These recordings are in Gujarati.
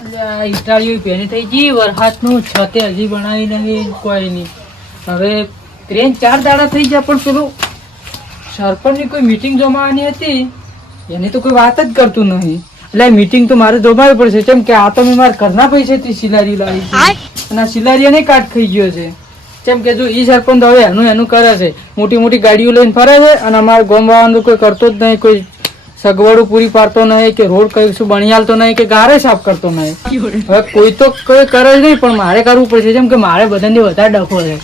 ઇટાળીઓ પેની થઈ ગઈ વરસાદનું છતે હજી બનાવી નહીં કોઈ નહીં. હવે 3-4 દાડા થઈ ગયા પણ પેલું સરપંચની કોઈ મીટિંગ જમાવાની હતી એની તો કોઈ વાત જ કરતું નહીં. એટલે મીટિંગ તો મારે જમાવી પડશે કેમ કે આ તો મેં મારા ઘરના પૈસેથી સિલારી લાવી છે અને આ સિલારી એને કાટ ખાઈ ગયો છે. કેમ કે જો ઈ સરપંચ હવે એનું કરે છે, મોટી મોટી ગાડીઓ લઈને ફરે છે અને અમારા ગામ વાળાનું કોઈ કરતો જ નહીં, કોઈ સગવડો પૂરી પાડતો નહીં કે રોડ કઈ શું બની હાલતો નહીં કે ગારે સાફ કરતો નહીં. હવે કોઈ તો કોઈ કરે જ નહીં પણ મારે કરવું પડશે કેમ કે મારે બધાથી વધારે ડખો છે.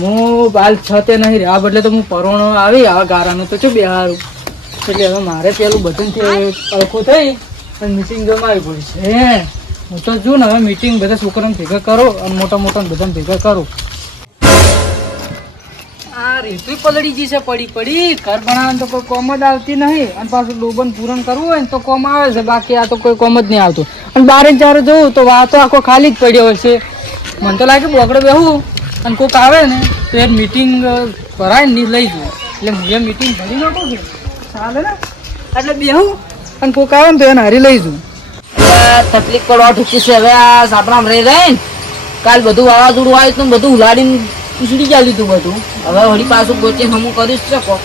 હું બાલ છતે નહીં રે આ બદલે તો હું પરોણો આવી આ ગારાનું તો શું બિહારું. એટલે હવે મારે પેલું બધાથી અળખું થઈ અને મીટિંગ જમાવી પડશે. હું તો જો ને હવે મીટિંગ બધા છોકરાને ભેગા કરો અને મોટા મોટા બધાને ભેગા કરો. આ રેતું પલળી જશે પડી ઘર બનાવવાનું તો કોઈ કોમ જ આવતી નહીં અને પાછું લોબન પૂરણ કરવું હોય ને તો કોમ આવે છે, બાકી આ તો કોઈ કોમ જ નહીં આવતું. અને બારે ચારે જોઉં તો વાતો આખો ખાલી જ પડ્યો હશે. મને તો લાગે બોકડે બેહું અને કોઈક આવે ને તો એ મીટિંગ ભરાય ને લઈ જવું. એટલે હું એ મીટિંગ ભરી નાખું છું ચાલે ને એટલે બેહું અને કોઈક આવે ને તો એને હારી લઈ જવું. તકલીફ પડવા ઠૂકી છે હવે આ સાપરામ રહી રહે ને કાલ બધું વાવાઝોડું આવ્યું હતું બધું ઉલાડીને ઉછળી ગયા લીધું બધું. હવે વળી પાછું ગોચી હમું કરી શકો.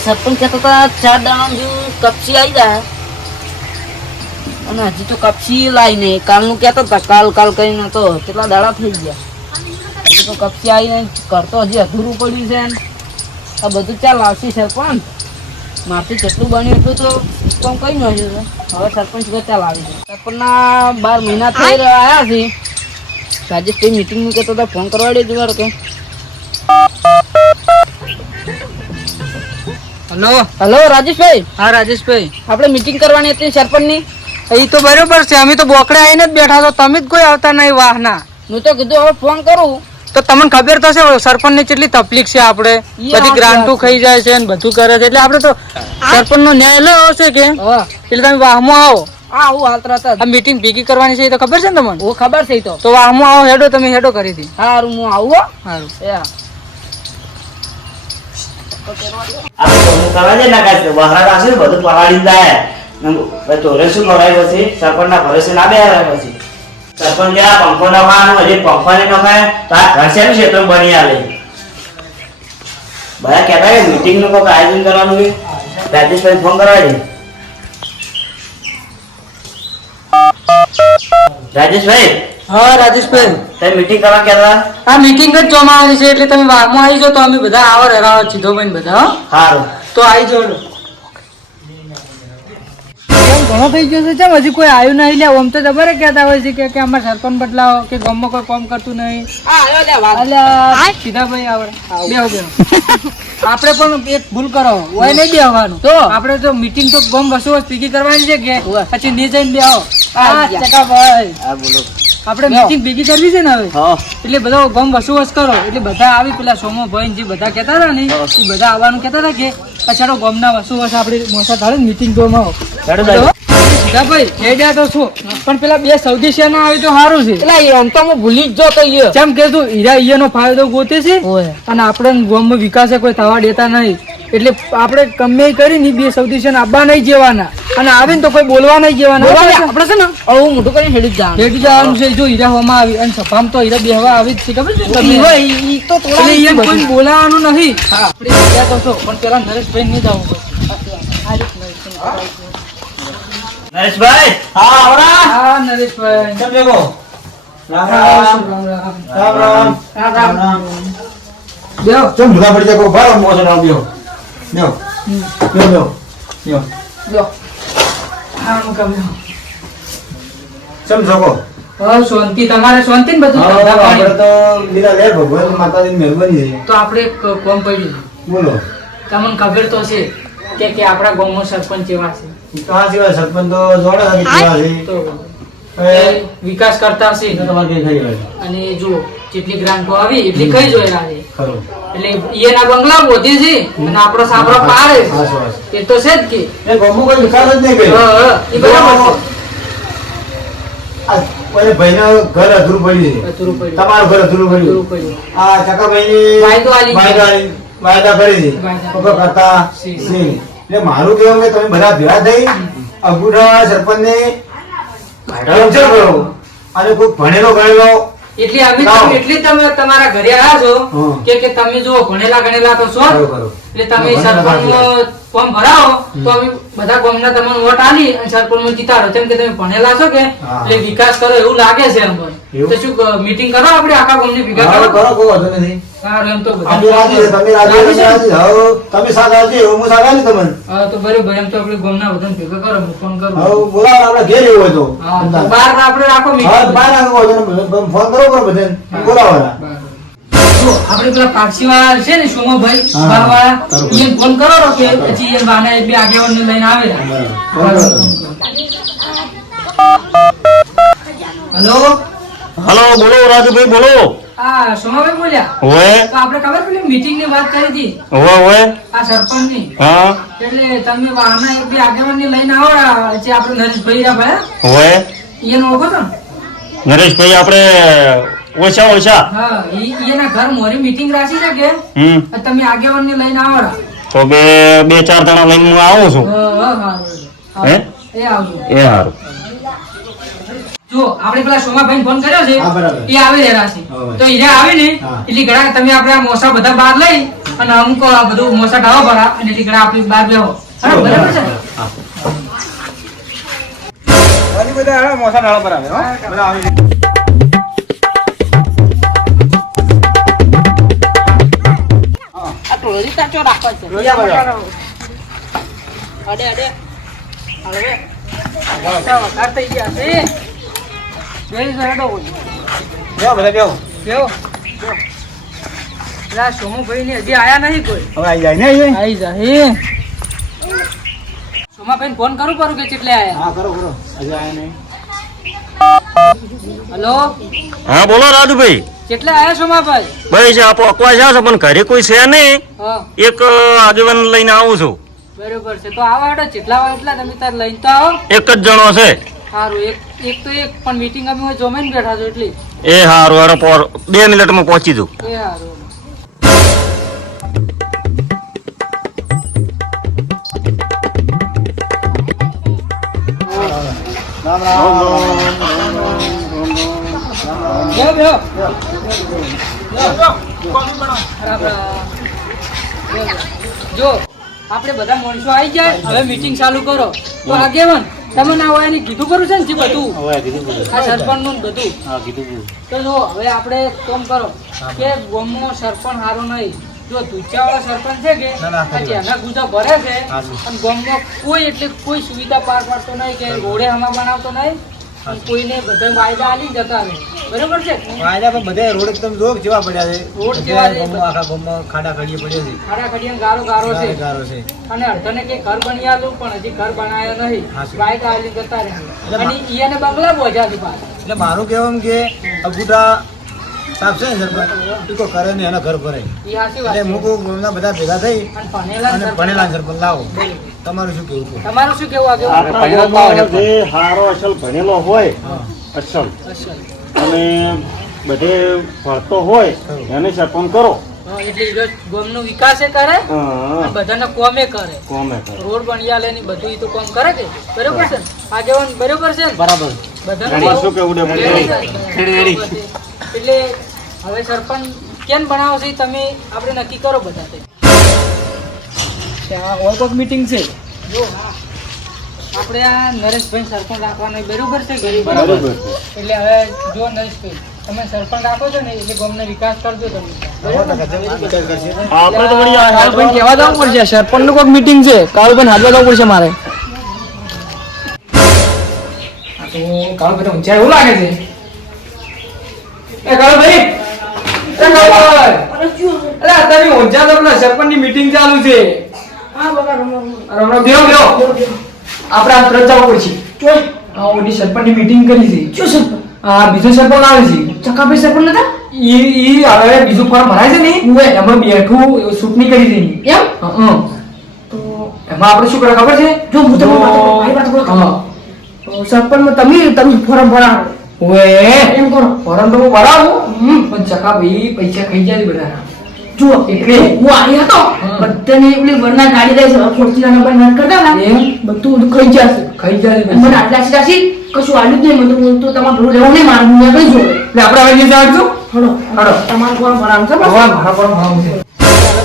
સરપંચ કહેતા હતા 4 દાણા જેવું કપસી આવી જાય અને હજી તો કપસી લાવી નહીં. કાલનું કહેતા હતા કાલ કરીને તો કેટલા દાડા થઈ ગયા હજી તો કપસી આવી નહીં. ઘર તો હજી અધૂરું પડ્યું છે ને આ બધું ચાલ આવશે સરપંચ. મારથી જેટલું બન્યું એટલું તો કામ કઈ ન હશે. હવે સરપંચ ચાલ આવી જાય. સરપંચના 12 મહિના થઈ રહ્યા છે. રાજેશભાઈ મીટિંગનું કહેતો હતા ફોન કરવા દે જુવાર કે. હલો રાજેશભાઈ. હા રાજેશભાઈ, આપણે મીટિંગ કરવાની હતી સરપંચની. એ તો બરોબર છે, અમે તો બોકડે આવીને જ બેઠા છો, તમે જ કોઈ આવતા નહીં વાહના. હું તો કીધું હવે ફોન કરું તો તમને ખબર થશે સરપંચ ની કેટલી તકલીફ છે. આપણે બધી ગ્રાન્ટો ખાઈ જાય છે ને બધું કરે છે એટલે આપણે તો સરપંચ નો ન્યાય લેવો છે કે એટલે તમે વાહમાં આવો. આવું હાલ તરત આ મીટિંગ ભેગી કરવાની છે એ તો ખબર છે ને તમને? ઓ ખબર છે તો વાહમાં આવો, હેડો તમે હેડો કરી દી. સારું હું આવું. સારું કરવા દે ના કાંઈ બહાર આવશે ને બધું પલાળી જાય તોરે શું લડાઈ પછી સરપંચ ના ભરોસે ના બે પછી સરપંચ ગયા પંખો નખાવાનો હજી પંખો ને નખાય તો આ ઘર છે ને ક્ષેત્ર બની આવે. બધા કહેતા કે મીટિંગ નું કોઈ આયોજન કરવાનું છે. રાજેશભાઈ ફોન કરવા દે. રાજેશભાઈ. હા રાજેશભાઈ, તમે મીટિંગ કરવા કહેતા? આ મીટિંગ જ જમાવાની છે એટલે તમે વાહમાં આવી જાઓ તો અમે બધા આવો રહેવા સીધો ભાઈ બધા. સારું તો આવી જાઓ. ઘણો થઈ ગયો છે કેમ હજી કોઈ આવ્યું નહીં? લે આમ તો જબર કહેતા હોય છે કે અમારે સરપંચ બદલાવો કે ગામમાં કોઈ કામ કરતું નહીં. સીધા ભાઈ આવડે આપણે પણ એક ભૂલ કરો હોય નહીં બેહવાનું. તો આપણે તો મીટિંગ તો ગામ વસ્તુ ભેગી કરવાની છે કે પછી નહીં જઈને બેહો. આપણે મીટિંગ ભેગી કરવી છે ને હવે એટલે બધા ગામ વસુવસ કરો એટલે બધા આવી પેલા સોમો ભાઈ જે બધા કહેતા હતા ને એ બધા આવવાનું કહેતા હતા કે પછાડો ગામના વસુવસ આપણે મોટા થાળે મીટિંગ જોવામાં ભાઈ હેડ્યા તો છું પણ પેલા 2 સૌદી સેના આવી તો સારું છે. એટલે એમ તો હું ભૂલી જ જો તો જેમ કે તું હીરા નો ફાયદો ગોતે છે અને આપણે ગામમાં વિકાસ કોઈ થવા દેતા નહીં એટલે આપણે ગમે કરી ને 2 સૌદી સેના આવવા નહીં જેવાના અને આવે ને તો કોઈ બોલવા નહીં જેવાના. આપણે છે ને આવું મોટું કરીને હેડી જવાનું છે. જો હીરા હોવામાં આવી અને સભામાં તો હીરા બેહવા આવી જ છે ખબર છે તમને? કોઈ બોલાવાનું નહીં. આપણે હીરા તો છો પણ પેલા નરેશભાઈ નહીં જવું પડશે. નરેશભાઈ. હા આવડા. હા નરેશભાઈ કેમ છો? રામ રામ. બેહો. ચમ ભૂલા પડી જાય કો બાર મોસો નામ બેહો. બેહો. બેહો. બેહો. બેહો. હા હું કમ બેહો. ચમ જોકો. હા શાંતિ, તમારે શાંતિ ને બધું? આપણે તો લીલા લે ભગવાન માતાજીની મહેરબાની છે. તો આપણે એક કોમ પડ્યું. બોલો. તમને ખબર તો છે કે આપણા ગામમાં સરપંચ એવા છે. તો આ સિવાય સરપંચ તો જોડે હતી કેવા છે. તો એ વિકાસ કરતા છે તમારે કઈ થઈ ગયું અને જો જેટલી ગ્રાન્ટો આવી એટલી કઈ જોયેલા છે ખરું. એટલે એના બંગલા બોધી છે અને આપણો સાબરો પાડે છે. એ તો છે જ કે એ ગામમાં કોઈ વિકાસ જ નહીં કર્યો. એ બરાબર છે. આ કોઈ ભાઈના ઘર અધૂરું પડ્યું છે. અધૂરું પડ્યું. તમારું ઘર અધૂરું અધૂરું પડ્યું. પડ્યું. આ ચકાભાઈની વાયદા કરી છે. વાયદા. પપ્પા કરતા સી. એટલે મારું કહેવું કે તમે બધા ભેગા થઈ અંગૂઠા સરપંચને કેમ છે બરો? અને કોઈ ભણેલો ગણેલો એટલે અમે લાવો. એટલે તમે તમારા ઘરે આવ્યા છો હમ. કે તમે જો ભણેલા ગણેલા તો છો ખરો, ખરો. એટલે તમે ભણેલા સરપંચ ફોર્મ ભરાવો તો અમે બધા ગામના તમને વોટ આલી અને સરપંચ જીતાડો કેમ કે તમે ભણેલા છો કે હા. એટલે વિકાસ કરો એવું લાગે છે અમને એવું? તો શું મીટિંગ કરો આપણે આખા ગામને ભેગા કરો, કરો કરો, કોઈ વાંધો નથી. સારું એમ તો અમે રાજી છે, તમે રાજી રાજી છે, છે? રાજી. હવે તમે સાથ આવજો, એવું હું સાથ આલી તમને. હા તો બરોબર એમ તો આપણે ગામના બધાને ભેગા કરો હું ફોન કરું હવે બોલાવો, આપણે ઘેર એવું હોય તો. હા તો બહાર આપણે રાખો હા, meeting. બહાર નાખો, ફોન કરો કરો બધાને. બોલાવો. જો આપણે પેલા પારસીવાળા છે ને સોમાભાઈ હા, બારવાળા બરોબર. એને ફોન કરો રો કે પછી એ બાના બે આગેવાનને લઈને આવેલા હેલો હલો, બોલો રાજુભાઈ, બોલો. આ સોમાભાઈ બોલ્યા ઓય તો આપણે ખબર પેલી મીટિંગ ની વાત કરી હતી ઓય આ સરપંચ ની હા એટલે તમે વાહના એક બે આગેવાનને લઈને આવો જે આપણે નરેશભાઈ રહ્યા ભાઈ ઓય એને ઓળખો છો ને? નરેશભાઈ આપણે ઓછા ઓછા હા એના ઘર મોરી મીટિંગ રાખી છે કે તમે આગેવાનને લઈને આવો તો બે ચાર જણા લઈને હું આવું છું. હે? એ આવજો એ સારું. જો આપણે પેલા સોમાભાઈ ફોન કર્યો છે હા, બરાબર. એ આવી રહ્યા છે હવે. તો એ આવે ને હા. એટલે ઘણા તમે આપણે આ મોસા બધા બહાર લઈ અને અમુક આ બધું મોસા ઢાળો ભરા અને એટલે ઘણા આપણે બહાર બેહો હા, બરાબર છે ને? આ ટોળી તાચો રાખો છે અડે અડે હવે ચાલો, બહાર થઈ ગયા છે જોઈ જરા દો બેહો. પેલા સોમાભાઈ ને હજી આયા નહીં કોઈ હવે આવી જાય ને આઈ જાય સોમાભાઈ ફોન કરું કરું કે કેટલે આયા હા, કરો કરો. હજી આયા નહીં. હલો હા બોલો રાજુભાઈ. કેટલે આયા સોમાભાઈ ભાઈ છે આપો અકવા છે પણ ઘરે કોઈ છે નહીં. હા એક આગેવાન લઈને આવું છું. બરોબર છે તો આવા હડો જેટલા હોય એટલા તમે તાર લઈને તો આવો એક જ જણો છે. સારું એક તો એક પણ મીટિંગ અમે જમીને બેઠા છો એટલી એ સારું, અરે 2 મિનિટમાં પહોંચી દઉં. એ સારું રામ રામ. બેહો, બેહો. જો આપણે બધા માણસો આવી જાય હવે મીટિંગ ચાલુ કરો તો આગેવાન તમે ના હોય એને કીધું કરું છે ને જે બધું આ સરપંચ નું બધું તો જો હવે આપણે કોમ કરો કે ગામનો સરપંચ સારો નહીં જો દુચાવાળો સરપંચ છે કે આ જેના ગુજા ભરે છે અને ગામમાં કોઈ એટલે કોઈ સુવિધા પાર પાડતો નહીં કે રોડે હમા બનાવતો નહીં અને કોઈને બધા વાયદા આલી જતા રહે બરોબર છે વાયદા પણ બધે રોડ એકદમ જો કેવા પડ્યા છે. રોડ કેવા છે? ગામમાં, આખા ગામમાં ખાડા ખાડીએ પડ્યા છે. ખાડા ખડિયાને ગારો ગારો છે ગારો છે. અને અડધાને કે ઘર બની આલું પણ હજી ઘર બનાવ્યા નહીં હાચું. વાયદા આલી જતા રહે અને ઈયાને બંગલા બોજા છે પાછા એટલે મારું કહેવું એમ કે અંગૂઠા સાફ છે ને સરપંચ, ઈ કોઈ કરે ને એના ઘર ભરે. ઈ સાચી વાત એટલે છે. મૂકું ગામના બધા ભેગા થઈ અને ભણેલા અને સરપંચ. ભણેલા સરપંચ લાવો. તમારું શું કેવું છે? તમારું શું કેવું આગળ જે સારો અસલ ભણેલો હોય અસલ અસલ. અને બધે ભણતો હોય એને સરપંચ કરો. હા, એટલે ઈ રોજ ગામનો વિકાસ એ કરે અને બધાને કોમે કરે કોમે કરો. રોડ બનિયા લે ને બધું ઈ તો કોમ કરે કે બરોબર છે ને આગેવાન બરોબર છે ને બરાબર. તમારે શું કેવું ડે બધાને એટલે હવે સરપંચ કેમ બનાવો છે ઈ તમે આપણે નક્કી કરો બધા તે. ત્યાં ઓલ મીટિંગ છે જો આપણે આ નરેશભાઈ સરપંચ રાખવાનો બરોબર છે કે બરાબર છે. એટલે હવે જો નરેશભાઈ તમે સરપંચ રાખો છો ને એટલે ગામનો વિકાસ કરજો તમે આપણે તો વળી આ કાળુભાઈ કહેવા જવું પડશે સરપંચ નું કોઈક મીટિંગ છે કાળુભાઈ હાજર જવું પડશે મારે તો કાળુભાઈ ઊંચાઈ એવું લાગે છે એ કાળુભાઈ અરે તમે ઊંચા તો પેલા સરપંચ ની મીટિંગ ચાલુ છે બેહો બેહો આપણે આ તરત જવું પડશે હા ઓલી સરપંચ ની મીટિંગ કરી છે શું સરપંચ આ બીજો સરપંચ આવે છે ચકાભાઈ સરપંચ નતા ઈ હવે બીજું ફોર્મ ભરાય છે ને એમાં બેઠું ચૂંટણી કરી છે એમ તો એમાં આપણે શું કરે ખબર છે જો હું તમને વાત કરું સરપંચ તમે ફોર્મ ભરાવો ઓએ એમ કરો ફોર્મ તો હું ભરાવું પણ ચકાભાઈ પૈસા ખાઈ જાય બધા જુઓ એટલે હું આવી હતો બધાને એટલે વરના ગાડી દે છે ફોર્ચ્યુનર પર નટ કરતા ને બધું ખાઈ જશે મને આટલા સીધાસી કશું આલ્યું જ નહીં મને તો તમારે ભરું રહેવું નહીં મારું મેં કઈ જોવે એટલે આપણે હવે જે જાણશું હળો તમારું ફોર્મ ભરાવું છે બસ મારા પર ભાવ છે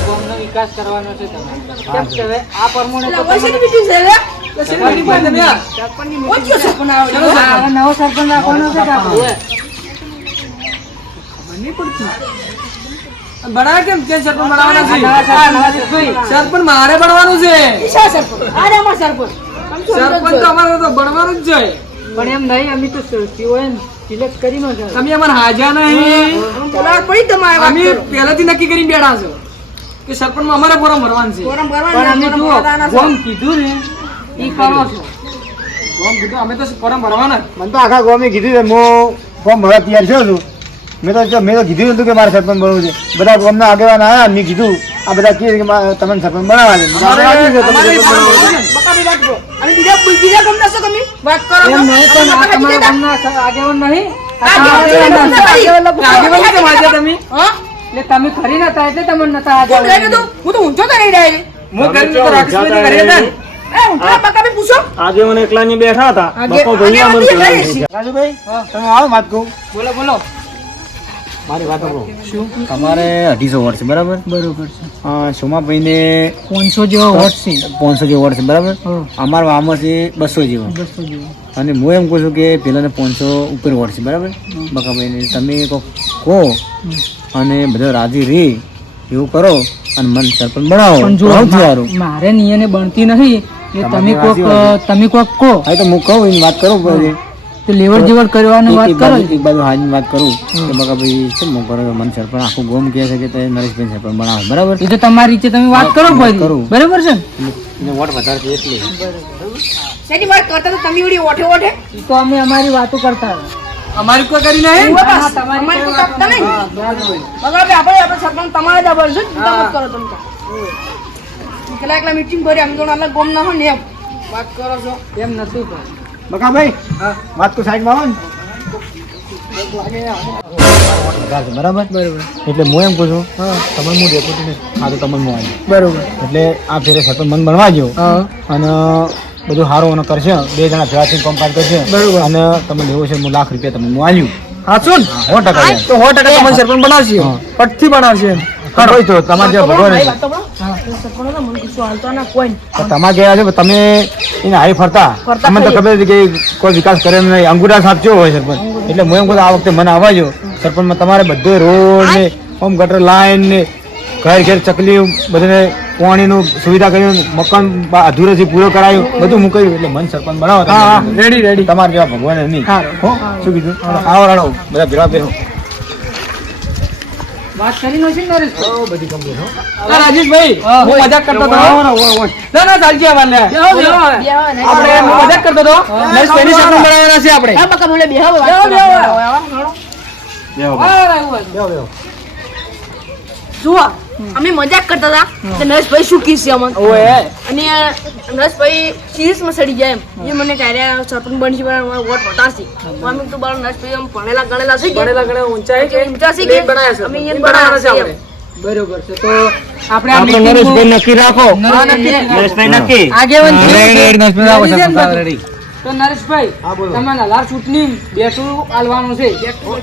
ગામનો વિકાસ કરવાનો છે તમારે કેમ કે હવે આ પ્રમાણે તો વૈસે મીટિંગ છે રે સરપંચની પાસે તમે આ સરપંચની મીટિંગ છે પણ આવે ચલો હવે નવો સરપંચ રાખવાનો છે કે આપણે બનાવે કેમ કે સરપંચ બનાવવાના છે નવા સરપંચ સરપંચ મારે બનાવવાનું છે ઈશા સરપંચ અરે અમાર સરપંચ સરપંચ તો અમારે તો બનવાનું જ છે પણ એમ નહીં અમે તો સિલેક્ટ કરી નો છે તમે અમારે હાજર નહીં બોલાવ પડી તમારે વાત અમે કરો પહેલાથી નક્કી કરીને બેઠા છો કે સરપંચમાં અમારે ફોરમ ભરવાનું છે ફોરમ પણ અમે ભરવાનું જુઓ ગોમ કીધું ને ઈ કરો છો ફોર્મ કીધું અમે તો ફોરમ ભરવાના જ. મને તો આખા ગામે કીધું છે હું ફોર્મ ભરવા તૈયાર છું મેં તો કીધું નતું કે મારે સરપંચ બનવું છે બધા ગામના આગેવાન આવ્યા મેં કીધું આ બધા કહે છે કે તમને સરપંચ બનાવવા છે અમારે બકાબી વાત કરો અને બીજા ગમના છો તમે વાત કરો એમ નહીં પણ આ તમારા ગામના આગેવાન નહીં આ આગેવાન આગેવાન નથી. આગેવાની કેમ હાજર તમે હા એટલે તમે ખરી નતા એટલે તમને નતા હું રહી ગયો હું તો ઊંચો તો નહીં રહી હું કરીને તો રાકેશભાઈને ઘરે હતા ને. એ ઊંચો બકાબી પૂછો આગેવાન એકલાની બેઠા હતા બપો ભાઈ આગેવાન અમને નહીં બોલાવી રહી. છે. રાજુભાઈ તમે આવો વાત કહું બોલો બોલો મારી વાત સાંભળો. તમારે 250 વોટ છે બરાબર બરોબર છે સોમાભાઈને 500 જેવો વોટ છે 500 જેવો વોટ છે બરાબર હા. અમારા આમાં છે 200 જેવો 200 જેવો અને હું એમ કહું છું કે પેલાને 500 ઉપર વોટ છે બરાબર બકાભાઈને તમે કોક કહો અને બધા રાજી રહી એવું કરો અને મન સરપંચ બનાવો પણ જો સૌથી સારું. મારે નિયને બનતી નહીં એટલે તમે કોક રાજી તમે કોક કહો હા તો હું કહું એની વાત કરું પછી તો લેવડ જેવડ કરવાની વાત એક કરો બાજુ- એક બાજુ હાજની વાત કરું કે બકાભાઈ કેમ હું કરો મન સરપંચ આખું ગોમ કહે છે કે તે નરેશભાઈ સરપંચ બનાવો બરાબર એ તો તમારી રીતે તમે વાત કરો વાત ભાઈ કરું. બરાબર છે ને એને વોટ વધારે છે એટલે શેની વાત કરતા તો તમે ઉડી ઓઠે ઓઠે ઈ તો અમે અમારી વાતો કરતા હતા. અમારી કોઈ કરી નહીં હા, તમારી અમારી કોઈ તો વાત કરતા નહીં નહીં. મગર આપણે સરપંચ તમારે જ આવવાનું છે ચિંતા મત કરો તમે એકલા એકલા મીટિંગ કરી આમ તો આટલા ગોમ ના હોય ને એમ વાત કરો છો એમ નતું પણ. બકાભાઈ વાત તો સાઈડમાં આવો ને વધારે છે બરાબર એટલે હું એમ કહું છું તમને હું ડેપ્યુટી ને આ તો તમને હું આવી બરોબર એટલે આ ફેરે સરપંચ મન બનવા જો અને બધું સારું અને કરશે 2 જણા ભેળાથી કામ પાર કરશે બરોબર. અને તમે લેવો છે હું લાખ રૂપિયા તમને હું આલ્યું સાચું ને? 100% તો 100% તમારે સરપંચ બનાવશે હા. પટથી બનાવશે હોય તો તમારે જેવા ભગવાન ભાઈ છે. વાત તો બોલો સરપંચ મને કશું હાલતો ના કોઈ તો તમારે ગયા છે તમે એને હારી ફરતા ફરતા તમને તો ફરીએ. ખબર છે કે કોઈ વિકાસ કરે નહીં અંગૂઠા સાપ કેવો હોય સરપંચ એટલે હું એમ કહું આ વખતે મને આવવા જો સરપંચમાં તમારે બધો રોડ ને ઓમ ગટર લાઈન ને ઘર ઘેર ચકલી બધાને પાણીનું સુવિધા કર્યું મકાન અધૂરેથી પૂરો કરાયું બધું હું કર્યું એટલે મન સરપંચ બનાવો તમે. હા રેડી રેડી તમારે જેવા ભગવાન નહીં હારું. હો શું કીધું આવો રાડો બધા ભેળા બેહો વાત કરી નો છે ને નરેશ? હા, રાજેશભાઈ હું મજાક કરતો હતો ના ના ચાલજે આવા લે આપણે હું મજાક કરતો હતો નરેશભાઈની સરપંચ બનાવવાના છે આપણે હા બકા બોલે બેહો જુઓ અમે મજાક કરતા હતા કે નરેશભાઈ શું કીધું અમને ઓએ અને નરેશભાઈ સિરિયસમાં સડી જાય એમ એ મને ત્યારે સરપંચ બનશે પણ મારો વોટ વટાશે અમે તો બાર નરેશભાઈ આમ ભણેલા ગણેલા છે કે ગણેલા ગણે ઊંચાઈ કે ઊંચા છે બે કે બનાવ્યા છે અમે આપણે. એને બનાવવાના છે બનાવવાના આપણે બરોબર છે તો આપણે આ આપણે meeting નરેશભાઈ માં- નક્કી રાખો નરેશભાઈ નરેશભાઈ નક્કી આગેવાન છે. નરેશભાઈ રેડી છે ને બધું? રેડી તો નરેશભાઈ તમે લાલાર ચૂંટણી બેઠું આલવાનું છે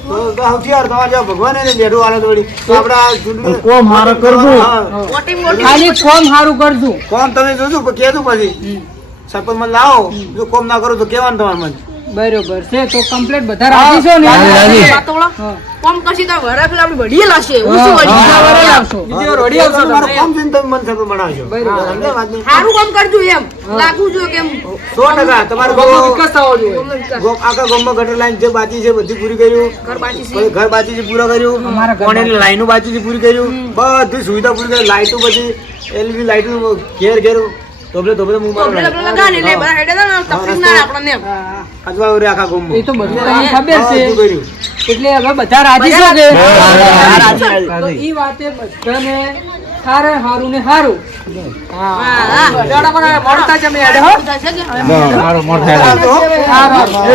તો સૌથી યાર તમારે જેવા ભગવાન એને બેઠું હાલે થોડી તો આપણે આ ચૂંટણી- કોમ મારે કરવું હા. વોટિંગ વોટિંગ ખાલી કોમ સારું કરજો કોમ તમે જોજો પણ કહેજો પછી સરપંચ મને લાવો જો કોમ ના કરું તો કહેવાનું તમારે મને બરોબર છે તો કમ્પ્લીટ બધા રાજી છો ને રાજી. વાતો બોલો હા. કોમ કશી તો વરા પેલા આપણે વડીએ લાશે ઓછું બીજા વરે વડી લાવશો. બીજી વાર વળી આવશો મારું તમે. કોમ જોઈને તમે મને સરપંચ બનાવજો સમજ્યા વાત નહીં? સારું કામ કરજો એમ લાગવું જોઈએ કેમ 100% તમારે ગામનો વિકાસ થવો જોઈએ આખા ગામમાં ગટર લાઈન જે બાકી છે બધી પૂરી કર્યું ઘર બાકી છે પછી ઘર બાકી છે પૂરા કર્યું અમારા ઘર પાણીની લાઈનો બાકી છે પૂરી કર્યું બધી સુવિધા પૂરી કરી લાઈટો બધી એલઈડી લાઈટો ઘેર ઘેર ધોબલે ધોબલે હું મારો પેલા પેલા લગાને એટલે બધા હેડે ને તકલીફ ના આવે આપણને એમ અજવાળું રે આખા ગામમાં. એ તો બધું તમને ખબર હા, છે બધું કર્યું. એટલે હવે બધા રાજી છો કે રાજી. તો ઈ વાતે બધાને સારે હારું ને હારું હા જાડા પણ મોડતા જ અમે હેડે હો હા મારો મોટો હા, તો હારું.